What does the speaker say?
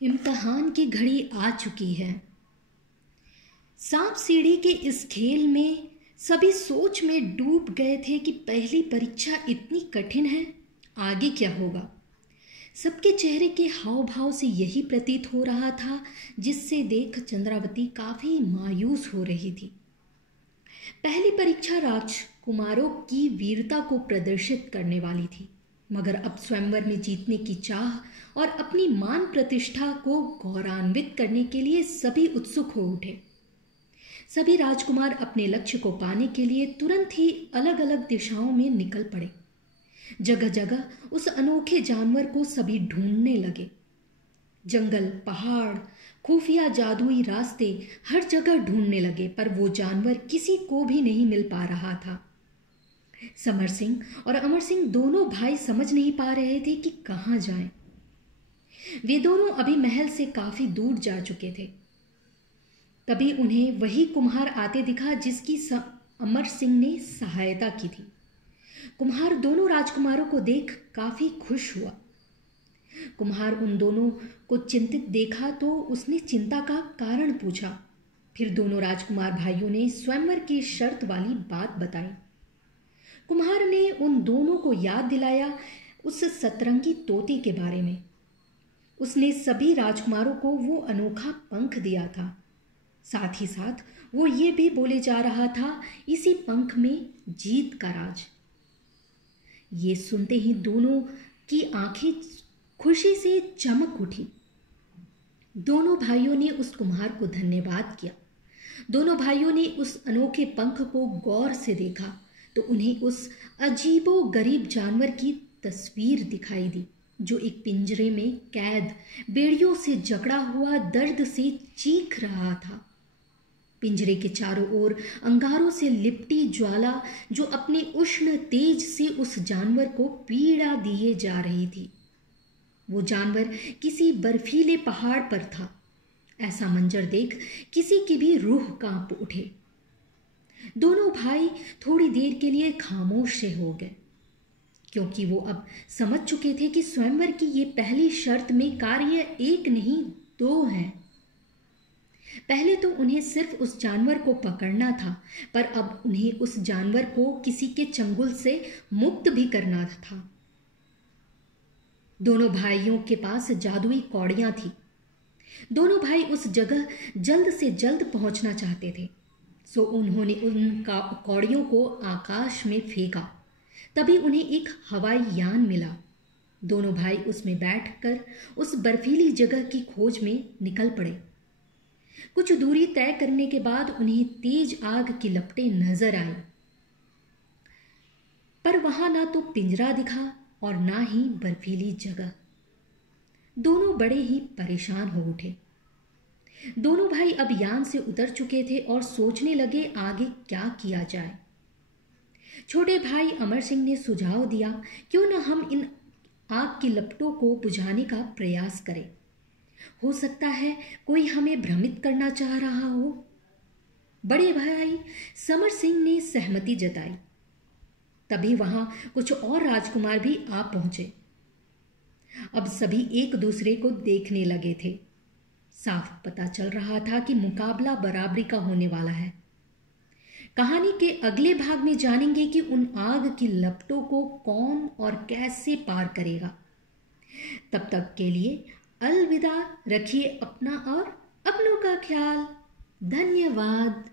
इम्तहान की घड़ी आ चुकी है। सांप सीढ़ी के इस खेल में सभी सोच में डूब गए थे कि पहली परीक्षा इतनी कठिन है, आगे क्या होगा। सबके चेहरे के हाव भाव से यही प्रतीत हो रहा था, जिससे देख चंद्रावती काफी मायूस हो रही थी। पहली परीक्षा राजकुमारों की वीरता को प्रदर्शित करने वाली थी, मगर अब स्वयंवर में जीतने की चाह और अपनी मान प्रतिष्ठा को गौरवान्वित करने के लिए सभी उत्सुक हो उठे। सभी राजकुमार अपने लक्ष्य को पाने के लिए तुरंत ही अलग अलग दिशाओं में निकल पड़े। जगह जगह उस अनोखे जानवर को सभी ढूंढने लगे। जंगल, पहाड़, खुफिया जादुई रास्ते हर जगह ढूंढने लगे, पर वो जानवर किसी को भी नहीं मिल पा रहा था। समर सिंह और अमर सिंह दोनों भाई समझ नहीं पा रहे थे कि कहाँ जाएं। वे दोनों अभी महल से काफी दूर जा चुके थे। तभी उन्हें वही कुम्हार आते दिखा जिसकी अमर सिंह ने सहायता की थी। कुम्हार दोनों राजकुमारों को देख काफी खुश हुआ। कुम्हार उन दोनों को चिंतित देखा तो उसने चिंता का कारण पूछा। फिर दोनों राजकुमार भाइयों ने स्वयंवर की शर्त वाली बात बताई। कुम्हार ने उन दोनों को याद दिलाया उस सतरंगी तोते के बारे में। उसने सभी राजकुमारों को वो अनोखा पंख दिया था। साथ ही साथ वो ये भी बोले जा रहा था, इसी पंख में जीत का राज। ये सुनते ही दोनों की आंखें खुशी से चमक उठी। दोनों भाइयों ने उस कुम्हार को धन्यवाद किया। दोनों भाइयों ने उस अनोखे पंख को गौर से देखा तो उन्हें उस अजीबो गरीब जानवर की तस्वीर दिखाई दी, जो एक पिंजरे में कैद बेड़ियों से जकड़ा हुआ दर्द से चीख रहा था। पिंजरे के चारों ओर अंगारों से लिपटी ज्वाला, जो अपने उष्ण तेज से उस जानवर को पीड़ा दिए जा रही थी। वो जानवर किसी बर्फीले पहाड़ पर था। ऐसा मंजर देख किसी की भी रूह कांप उठे। दोनों भाई थोड़ी देर के लिए खामोश से हो गए, क्योंकि वो अब समझ चुके थे कि स्वयंवर की ये पहली शर्त में कार्य एक नहीं दो हैं। पहले तो उन्हें सिर्फ उस जानवर को पकड़ना था, पर अब उन्हें उस जानवर को किसी के चंगुल से मुक्त भी करना था। दोनों भाइयों के पास जादुई कौड़ियां थी। दोनों भाई उस जगह जल्द से जल्द पहुंचना चाहते थे, सो उन्होंने उन कौड़ियों को आकाश में फेंका। तभी उन्हें एक हवाई यान मिला। दोनों भाई उसमें बैठकर उस बर्फीली जगह की खोज में निकल पड़े। कुछ दूरी तय करने के बाद उन्हें तेज आग की लपटें नजर आई, पर वहां ना तो पिंजरा दिखा और ना ही बर्फीली जगह। दोनों बड़े ही परेशान हो उठे। दोनों भाई अब यान से उतर चुके थे और सोचने लगे आगे क्या किया जाए। छोटे भाई अमर सिंह ने सुझाव दिया, क्यों ना हम इन आग की लपटों को बुझाने का प्रयास करें। हो सकता है कोई हमें भ्रमित करना चाह रहा हो। बड़े भाई समर सिंह ने सहमति जताई। तभी वहां कुछ और राजकुमार भी आ पहुंचे। अब सभी एक दूसरे को देखने लगे थे। साफ पता चल रहा था कि मुकाबला बराबरी का होने वाला है। कहानी के अगले भाग में जानेंगे कि उन आग की लपटों को कौन और कैसे पार करेगा। तब तक के लिए अलविदा। रखिए अपना और अपनों का ख्याल। धन्यवाद।